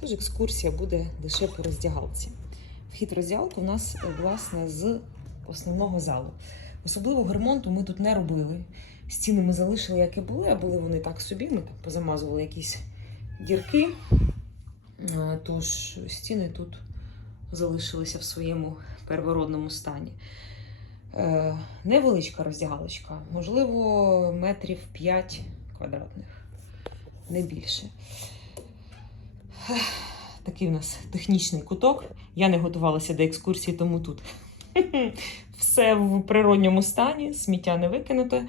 Тож екскурсія буде лише по роздягалці. Вхід в роздягалку у нас е, власне з основного залу. Особливого ремонту ми тут не робили. Стіни ми залишили, як і були, а були вони так собі. Ми позамазували якісь дірки. Е, Тож стіни тут залишилися в своєму первородному стані. Е, Невеличка роздягалочка, можливо, метрів 5 квадратних, не більше. Такий у нас технічний куток. Я не готувалася до екскурсії, тому тут все в природньому стані, сміття не викинуте.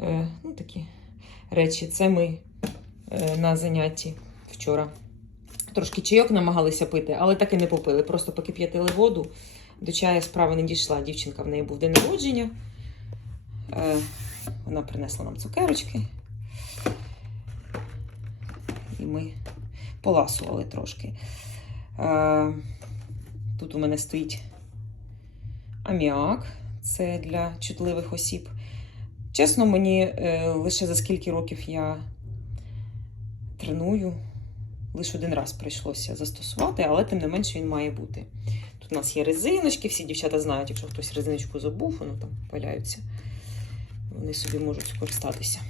Е, ну, такі речі. Це ми е, на занятті вчора. Трошки чайок намагалися пити, але так і не попили. Просто покип'ятили воду. До чаю справа не дійшла. Дівчинка в неї був день народження. Е, вона принесла нам цукерочки. І ми поласували трошки. Е, тут у мене стоїть аміак. Це для чутливих осіб. Чесно, мені е, лише за скільки років я треную, лише один раз прийшлося застосувати, але тим не менше він має бути. Тут у нас є резиночки, всі дівчата знають, якщо хтось резиночку забув, воно там валяються. Вони собі можуть скористатися.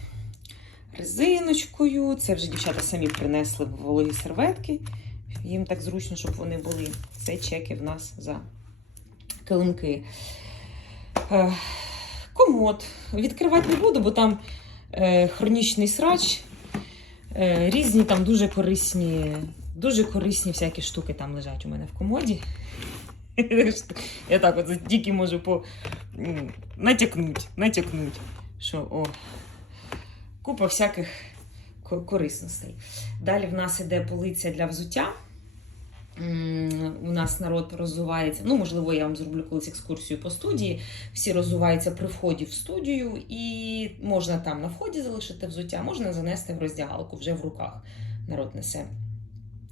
Резиночкою. Це вже дівчата самі принесли вологі серветки. Їм так зручно, щоб вони були. Це чеки в нас за килимки. Е, комод. Відкривати не буду, бо там е, хронічний срач. Е, різні там дуже корисні, дуже корисні всякі штуки там лежать у мене в комоді. Я так от тільки можу по м, натякнуть, натякнуть, що о, купа всяких корисностей. Далі в нас іде полиця для взуття. У нас народ розвивається. Ну, можливо, я вам зроблю колись екскурсію по студії. Всі розвиваються при вході в студію, і можна там на вході залишити взуття, можна занести в роздягалку вже в руках. Народ несе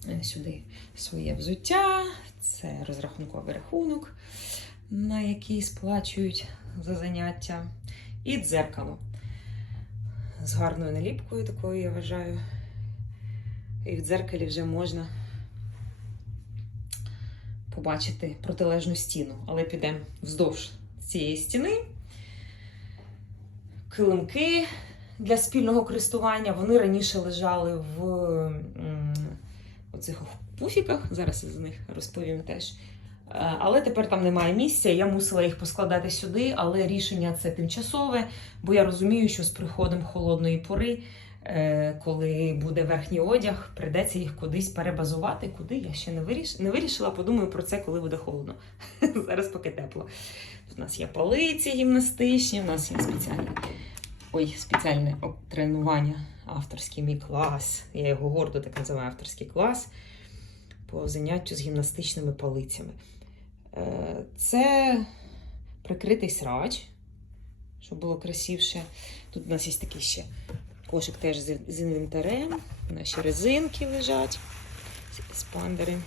е, сюди своє взуття. Це розрахунковий рахунок, на який сплачують за заняття. І дзеркало з гарною наліпкою, такою, я вважаю. І в дзеркалі вже можна побачити протилежну стіну. Але підемо вздовж цієї стіни. Килимки для спільного користування. Вони раніше лежали в оцих пуфіках. Зараз я за них розповім теж. Е, Але тепер там немає місця. Я мусила їх поскладати сюди, але рішення це тимчасове, бо я розумію, що з приходом холодної пори, е, коли буде верхній одяг, прийдеться їх кудись перебазувати. Куди я ще не виріш... не вирішила. Подумаю про це, коли буде холодно. Зараз поки тепло. У нас є полиці гімнастичні, у нас є спеціальне, ой, спеціальне тренування, авторський мій клас. Я його гордо так називаю авторський клас по заняттю з гімнастичними полицями. Це прикритий срач, щоб було красивше. Тут у нас є такий ще кошик теж з інвентарем. Наші резинки лежать, спандери.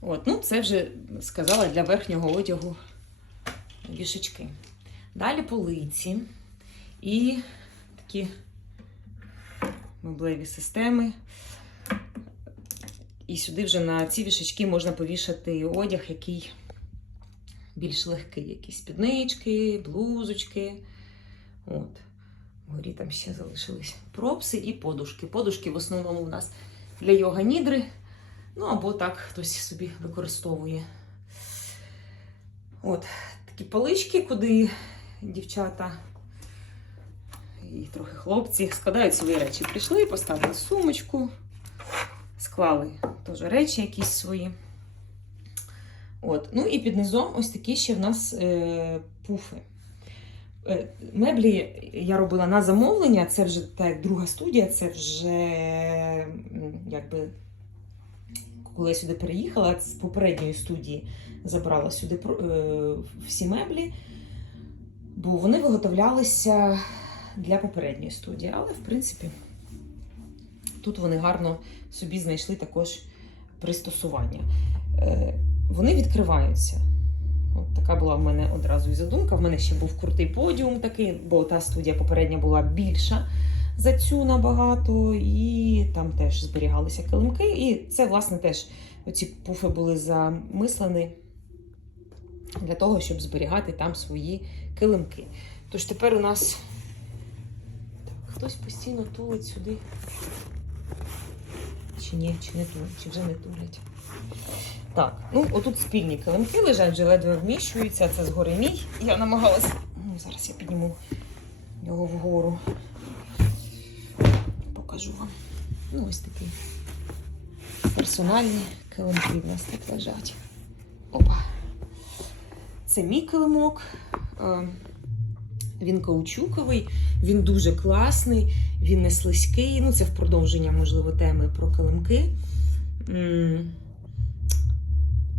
От, ну це вже сказала для верхнього одягу вішечки. Далі полиці і такі меблеві системи. І сюди вже на ці вішечки можна повішати одяг, який більш легкий. Якісь спіднички, блузочки. От. Вгорі там ще залишились пропси і подушки. Подушки в основному у нас для йога нідри. Ну або так хтось собі використовує. От такі полички, куди дівчата і трохи хлопці складають свої речі. Прийшли, поставили сумочку, склали теж речі якісь свої. От. Ну і під низом ось такі ще в нас е, пуфи. Е, Меблі я робила на замовлення, це вже так, друга студія, це вже якби коли я сюди переїхала, з попередньої студії забрала сюди е, всі меблі, бо вони виготовлялися для попередньої студії. Але, в принципі, тут вони гарно собі знайшли також пристосування. Е, Вони відкриваються. От така була в мене одразу і задумка. В мене ще був крутий подіум такий, бо та студія попередня була більша за цю набагато, і там теж зберігалися килимки. І це, власне, теж оці пуфи були замислені для того, щоб зберігати там свої килимки. Тож тепер у нас так, хтось постійно тулить сюди. Чи ні, чи не чи вже не тулять. Так, ну отут спільні килимки лежать, вже ледве вміщуються. Це згори мій. Я намагалась. Ну, зараз я підніму його вгору. Покажу вам. Ну, ось такі персональні килимки в нас тут лежать. Опа. Це мій килимок. Він каучуковий, він дуже класний, він не слизький. Ну, це в продовження, можливо, теми про килимки.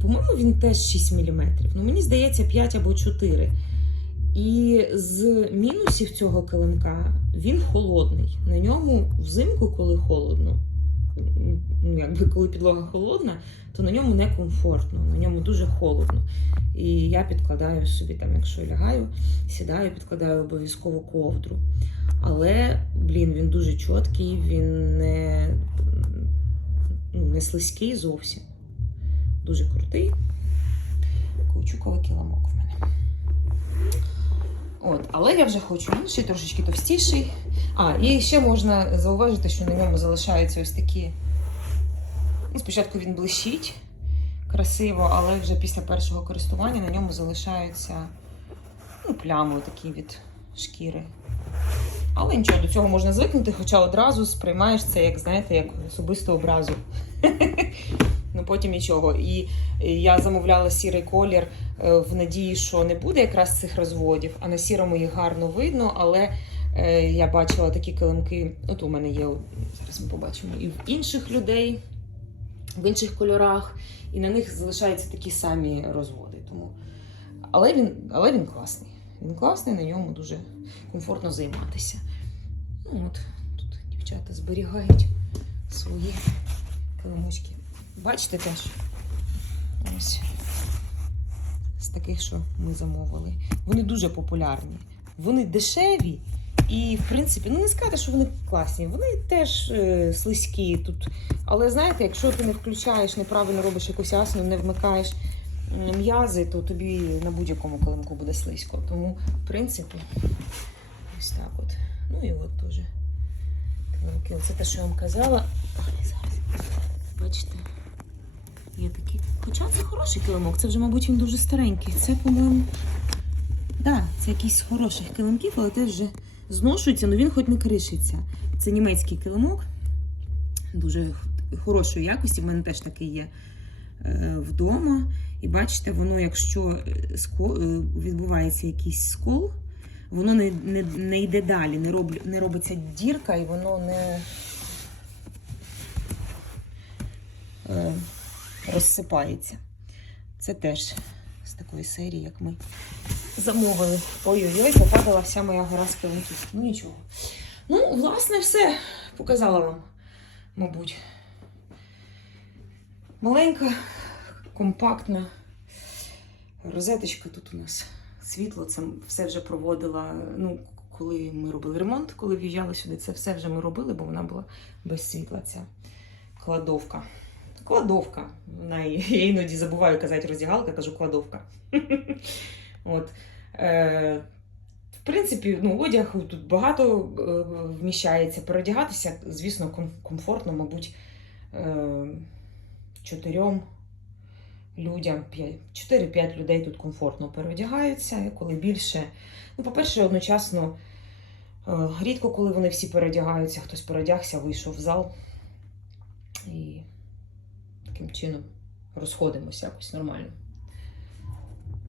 По-моєму, він теж 6 мм. Ну, мені здається, 5 або 4. І з мінусів цього килимка він холодний. На ньому взимку, коли холодно, ну, якби коли підлога холодна, то на ньому некомфортно, на ньому дуже холодно. І я підкладаю собі, там, якщо лягаю, сідаю, підкладаю обов'язково ковдру. Але, блін, він дуже чіткий, він не, ну, не слизький зовсім. Дуже крутий. Каучуковий килимок в мене. От, але я вже хочу інший, трошечки товстіший. А, і ще можна зауважити, що на ньому залишаються ось такі. Спочатку він блищить красиво, але вже після першого користування на ньому залишаються ну, плями такі від шкіри. Але нічого, до цього можна звикнути, хоча одразу сприймаєш це, як знаєте, як особисту образу. Ну потім нічого. І і я замовляла сірий колір е, в надії, що не буде якраз цих розводів, а на сірому їх гарно видно. Але е, я бачила такі килимки. От у мене є зараз ми побачимо і в інших людей, в інших кольорах, і на них залишаються такі самі розводи. Тому... Але він, але він класний. Він класний, на ньому дуже комфортно займатися. Ну от, тут дівчата зберігають свої килимочки. Бачите теж? Ось. З таких, що ми замовили. Вони дуже популярні. Вони дешеві і, в принципі, ну не сказати, що вони класні. Вони теж е, слизькі тут. Але знаєте, якщо ти не включаєш, неправильно робиш якусь асану, не вмикаєш м'язи, то тобі на будь-якому килимку буде слизько. Тому, в принципі, ось так от. Ну і от теж килимки. Оце те, що я вам казала. Бачите? Є такі. Хоча це хороший килимок, це вже, мабуть, він дуже старенький. Це, по-моєму. Так, це якийсь з хороших килимків, але теж вже зношується, але він хоч не кришиться. Це німецький килимок, дуже хорошої якості. В мене теж такий є е, вдома. І бачите, воно, якщо е, е, відбувається якийсь скол, воно не, не, не йде далі, не, роб, не робиться дірка і воно не. Розсипається. Це теж з такої серії, як ми замовили. Ой-ой-ой, попадала вся моя гора з килимків. Ну нічого. Ну, власне, все показала вам, мабуть. Маленька, компактна розеточка тут у нас. Світло, це все вже проводила. Ну, коли ми робили ремонт, коли в'їжджали сюди, це все вже ми робили, бо вона була без світла. Ця кладовка. Кладовка. Я іноді забуваю казати роздягалка, кажу кладовка. От. Е, в принципі, ну, одяг тут багато е, вміщається. Передягатися, звісно, комфортно, мабуть, е, чотирьом людям, 4-5 людей тут комфортно переодягаються, коли більше. Ну, по-перше, одночасно рідко, коли вони всі переодягаються, хтось переодягся, вийшов в зал і таким чином розходимося якось нормально.